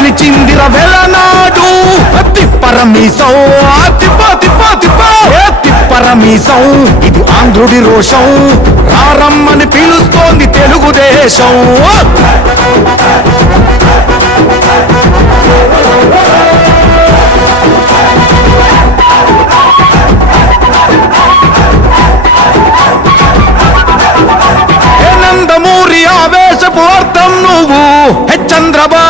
పిలిచిందిర వెలనాడు తిప్పరమీసం తిప్ప తిప్ప తిప్ప. తిప్పరమీసం ఇది ఆంధ్రుడి రోషం. రారమ్మని పిలుస్తోంది తెలుగుదేశం.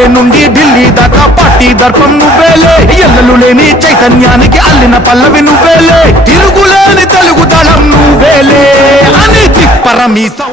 బాంబే నుండి ఢిల్లీ దాకా పార్టీ దర్పం నువ్వేలే. ఎల్లలు లేని చైతన్యానికి అల్లిన పల్లవి నువ్వేలే. తిరుగులేని తెలుగు దళం నువ్వేలే. అని తిప్పరమీసం